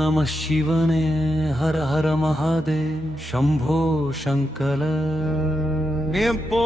நம சிவனே ஹர ஹர மகாதே சம்போ சங்கர போ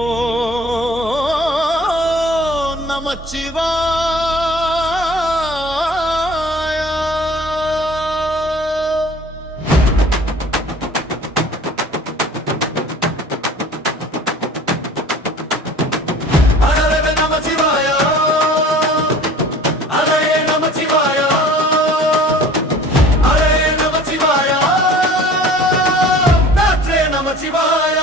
நமச்சிவாய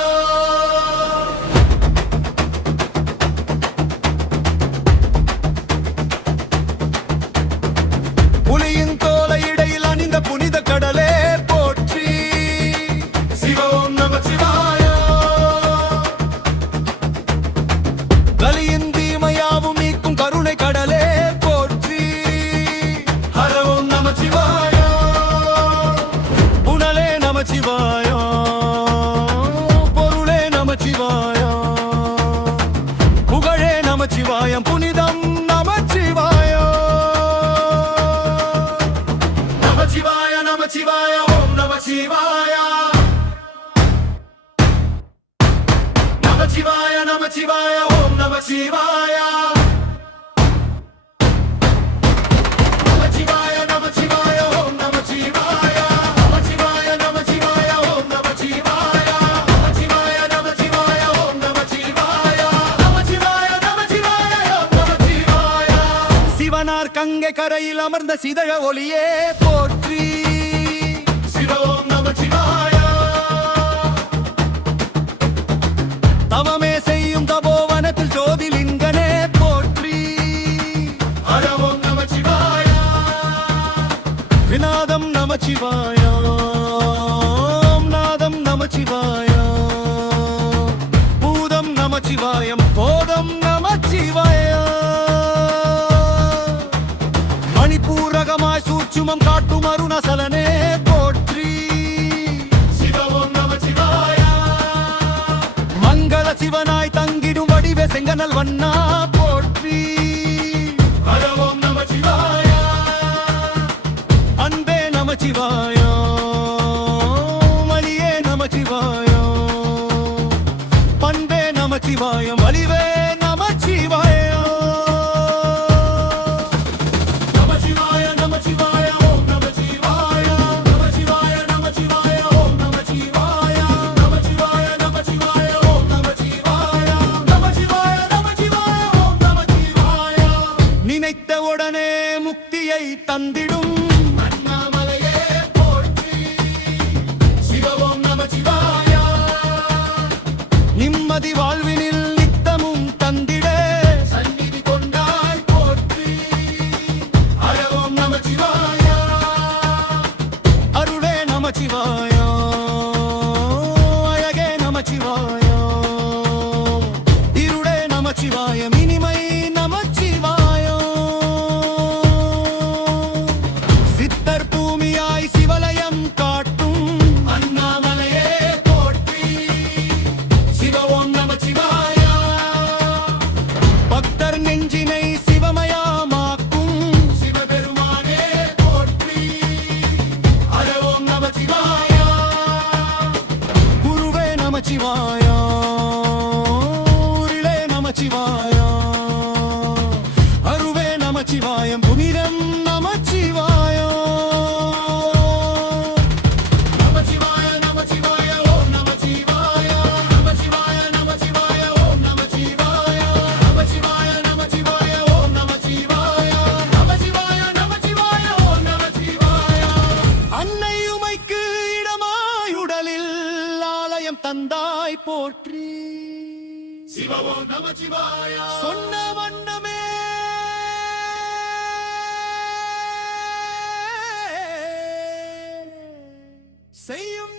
புலியின் தோலை இடையில் அணிந்த புனித கடலே போற்றி சிவம் நமச்சிவாய கலியின் தீமையாவும் நீக்கும் கருணை கடலே போற்றி ஹரவும் நமச்சிவாய புனலே நமச்சிவாய பொருளே நமச்சிவாய புகழே நமச்சிவாயம் புனிதம் நமச்சிவாய நமச்சிவாய நமச்சிவாய ஓம் நமச்சிவாய நமச்சிவாய நமச்சிவாய ஓம் நமச்சிவாய நமச்சிவாய நமச்சிவாய ஓம் நமச்சிவாய நமச்சிவாய நமச்சிவாய ஓம் நமச்சிவாய நமச்சிவாய நமச்சிவாய ஓம் நமச்சிவாய நமச்சிவாய நமச்சிவாய ஓம் நமச்சிவாய சிவனார் கங்கை கரையில் அமர்ந்த சிதழ ஒளியே போற்றி சிவம் நமச்சிவாய தவமே செய்யும் தபோவனத்தில் ஜோதிலிங்கனே போற்றி ஹரவும் நமச்சிவாய விநாதம் நமச்சிவாய நாதம் நமச்சிவாய பூதம் நமச்சிவாயம் போதம் நமச்சிவாய மணிப்பூரகமாய் சூட்சுமம் காட்டும் அருணசலனே போற்றி சிவம் நமச்சிவாய மங்கள சிவனாய் தங்கிடும் வடிவே செங்கனல் வண்ணா போற்றி ஹரவும் நமச்சிவாய அன்பே நமச்சிவாய மணியே நமச்சிவாய பண்பே நமச்சிவாயம் வலிவே நமச்சிவாய நமச்சிவாய நமச்சிவாய ஓம் நமச்சிவாய நமச்சிவாய நமச்சிவாய ஓம் நமச்சிவாய நமச்சிவாய நமச்சிவாய ஓம் நமச்சிவாய நமச்சிவாய நமச்சிவாய ஓம் நமச்சிவாய நினைத்த உடனே முக்தியை தந்திடும் அண்ணாமலையே போற்றி சிவம் நமச்சிவாய நிம்மதி வாழ்வினில் நித்தமும் தந்திட சந்நிதி கொண்டாய் போற்றி ஹரவும் நமச்சிவாய அருளே நமச்சிவாய அழகே நமச்சிவாய இருளே நமச்சிவாய இனிமை நமச்சிவாய சித்தர் பூமியாய் சிவலயம் காட்டும் அண்ணாமலையே போற்றி சிவம் நமச்சிவாய பக்தர் நெஞ்சினை சிவமயமாக்கும் சிவபெருமானே போற்றி ஹரவும் நமச்சிவாய குருவே நமச்சிவாய உருளே நமச்சிவாய அருவே நமச்சிவாயம் புனிதம் நமச்சிவாய நமச்சிவாய நமச்சிவாய ஓம் நமச்சிவாய நமச்சிவாய நமச்சிவாய ஓம் நமச்சிவாய நமச்சிவாய நமச்சிவாய ஓம் நமச்சிவாய நமச்சிவாய நமச்சிவாய ஓம் நமச்சிவாய அன்னை உமைக்கு இடமாயுடலில் ஆலயம் தந்தாய் போற்றி சிவம் நமச்சிவாய சொன்ன வண்ணமே செய்யும்